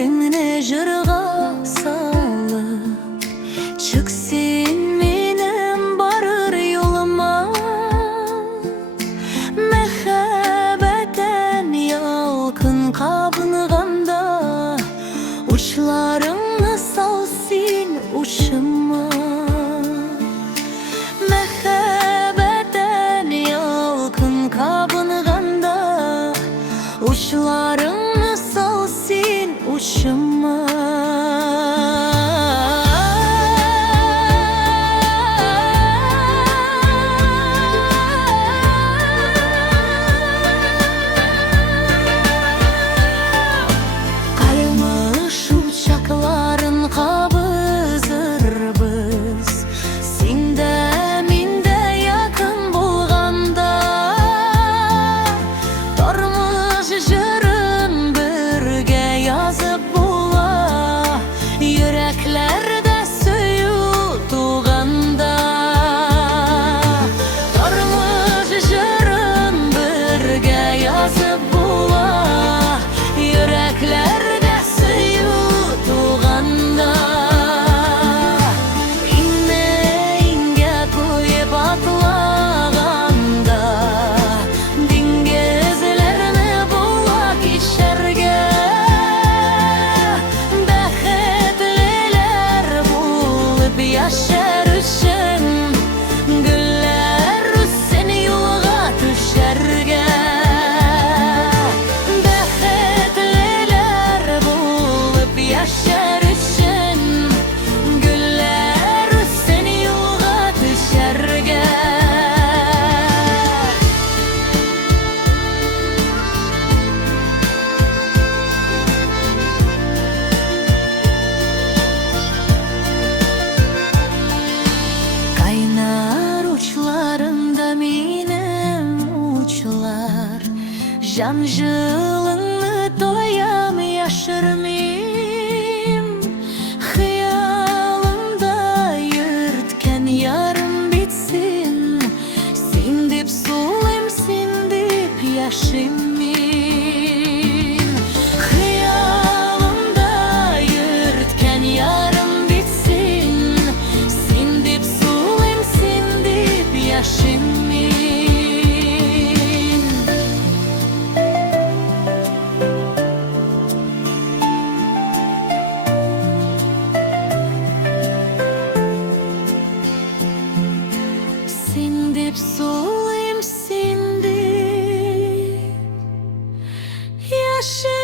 gözlerimne jırga salıp çıksın menim barır yoluma. Mehabeten yalkın kabınğanda uçlarını salsın uçuma. Mehabeten yalkın kabınğanda uçlarını salsın uçuma. Karmış uçakların kabızır biz sinde minde yakın bulganda. Tormuş jırın birge yazıp bula yüreklerde suyu tuğanda. Tormuş jırın birge yazıp bula yüreklerde suyu tuğanda. İnne inge koyup atlaganda dingizlerini bulak içerge. Bäxetliler bulup yaşar üçün güller seni yolga düşerge. Bäxetliler bulup yaşar üçün güller seni yolga düşerge. Kaynar uçlarında minem uçlar jan jılını doyam yaşırmayım. Hıyalımda yürtken yarım bitsin sindip sulayım sindip yaşaymayım. Hıyalımda yürtken yarım bitsin sindip sulayım sindip yaşaymayım. Sindip sulayım sindip yaşaymayım.